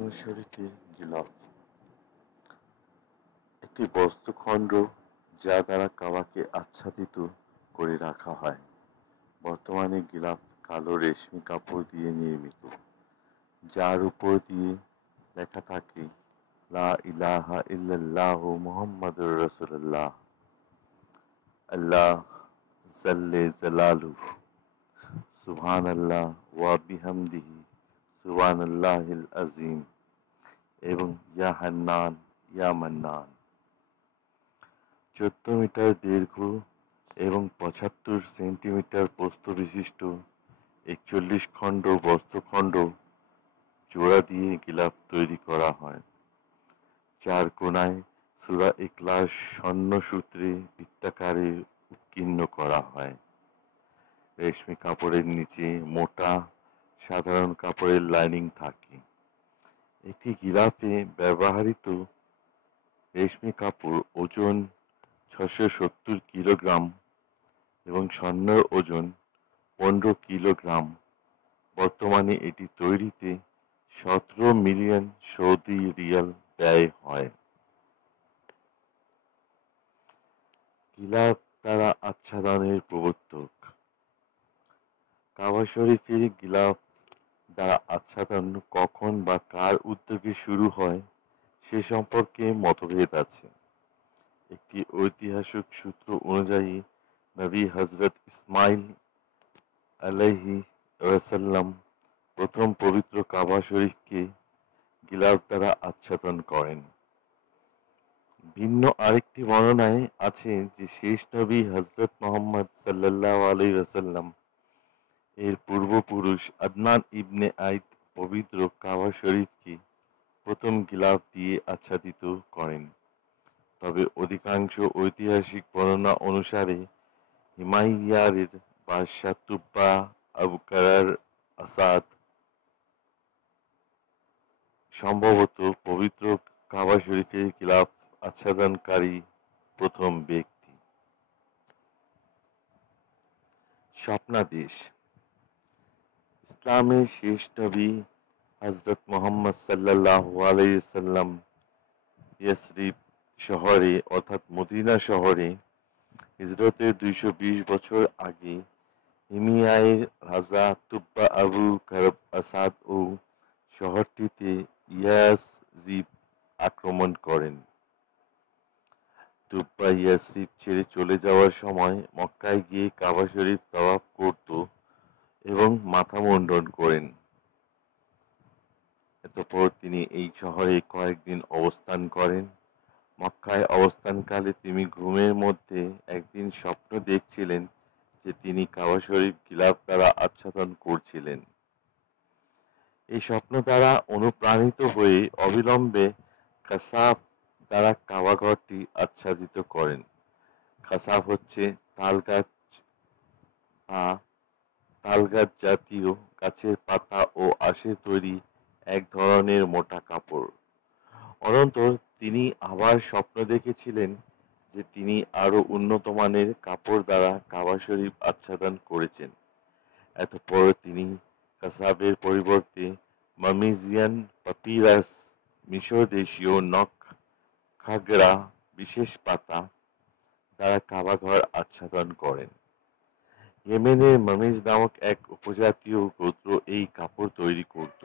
কাবা শরীফের গিলাফ একটি বস্তুখণ্ড যা দ্বারা কাবাকে আচ্ছাদিত করে রাখা হয়। বর্তমানে গিলাফ কালো রেশমি কাপড় দিয়ে নির্মিত, যার উপর দিয়ে লেখা থাকে লা ইলাহা ইল্লাল্লাহু মুহাম্মাদুর রাসূলুল্লাহ। আল্লাহ জাল্লে জালালুহু সুবহানাল্লাহ ওয়া বিহামদিহি সুবহানাল্লাহিল আযীম এবং ইয়া হান্নান ইয়া মান্নান। 14 মিটার দীর্ঘ এবং 75 সেন্টিমিটার প্রস্থ বিশিষ্ট 41 খণ্ড বস্ত্রখণ্ড জোড়া দিয়ে গিলাফ তৈরি করা হয়। চার কোণায় সূরা ইখলাস স্বর্ণ সূত্রে বৃত্তাকারে উৎকীর্ণ করা হয়। রেশমি কাপড়ের নিচে মোটা সাধারণ কাপড়ের লাইনিং থাকে। একটি গিলাফে ব্যবহৃত রেশমি কাপড় ওজন 670 কিলোগ্রাম এবং স্বর্ণের ওজন 15 কিলোগ্রাম। বর্তমানে এটি তৈরিতে 17 মিলিয়ন সৌদি রিয়াল ব্যয় হয়। গিলাফ দ্বারা আচ্ছাদনের প্রবর্তক। কাবা শরীফের গিলাফ দ্বারা আচ্ছাদন কখন বা কার উদ্যোগে শুরু হয় সে সম্পর্কে মতভেদ আছে। একটি ঐতিহাসিক সূত্র অনুযায়ী নবী হযরত ইসমাইল আলাইহি ওয়াসাল্লাম প্রথম পবিত্র কাবা শরীফকে গিলাফ দ্বারা আচ্ছাদন করেন। ভিন্ন আরেকটি বর্ণনায় আছে যে শেষ নবী হযরত মুহাম্মদ সাল্লাল্লাহু আলাইহি ওয়াসাল্লাম এর পূর্বপুরুষ আদনান ইবনে আইদ পবিত্র কাবা শরীফকে প্রথম গিলাফ দিয়ে আচ্ছাদিত করেন। তবে অধিকাংশ ঐতিহাসিক বর্ণনা অনুসারে হিমাইয়ারের বাদশাহ তুব্বা আবু কারার আসাদ সম্ভবত পবিত্র কাবা শরীফের গিলাফ আচ্ছাদনকারী প্রথম ব্যক্তি। স্বপ্নাদেশ। ইসলামের শেষ নবী হযরত মুহাম্মদ সাল্লাল্লাহু আলাইহি ওয়াসাল্লাম ইয়াসরিব শহরে অর্থাৎ মদিনা শহরে হিজরতের 220 বছর আগে হিমিয়ারের রাজা তুব্বা আবু কারব আসাদ ও শহরটিতে ইয়াসরিব আক্রমণ করেন। তুব্বা ইয়াসরিব ছেড়ে চলে যাওয়ার সময় মক্কায় গিয়ে কাবা শরীফ তাওয়াফ করত এবং মাথা মুন্ডন করেন। এতপর তিনি এই শহরে কয়েকদিন অবস্থান করেন। মক্কায় অবস্থানকালে তিনি ঘুমের মধ্যে একদিন স্বপ্ন দেখছিলেন যে তিনি কাবা শরীফ গিলাফ দ্বারা আচ্ছাদন করছিলেন। এই স্বপ্ন দ্বারা অনুপ্রাণিত হয়ে অবিলম্বে কাসাফ দ্বারা কাবা ঘরটি আচ্ছাদিত করেন। কাসাফ হচ্ছে তালগাছ জাতীয় গাছের পাতা ও আঁশে তৈরি এক ধরনের মোটা কাপড়। অনন্তর তিনি আবার স্বপ্ন দেখেছিলেন যে তিনি আরো উন্নত মানের কাপড় দ্বারা কাবা শরীফ আচ্ছাদন করেছেন। এতপর তিনি কাসাবের পরিবর্তে মামিজিয়ান পাপিরাস, মিশর দেশীয় নখ খাগড়া বিশেষ পাতা দ্বারা কাবা ঘর আচ্ছাদন করেন। ইয়েমেনের মামিজ নামক এক উপজাতীয় গোত্র এই কাপড় তৈরি করত।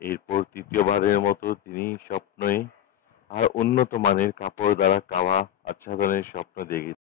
এরপর তৃতীয়বারের মতো তিনি স্বপ্নে আর উন্নত মানের কাপড় দ্বারা কাবা আচ্ছাদনের স্বপ্ন দেখেছিলেন।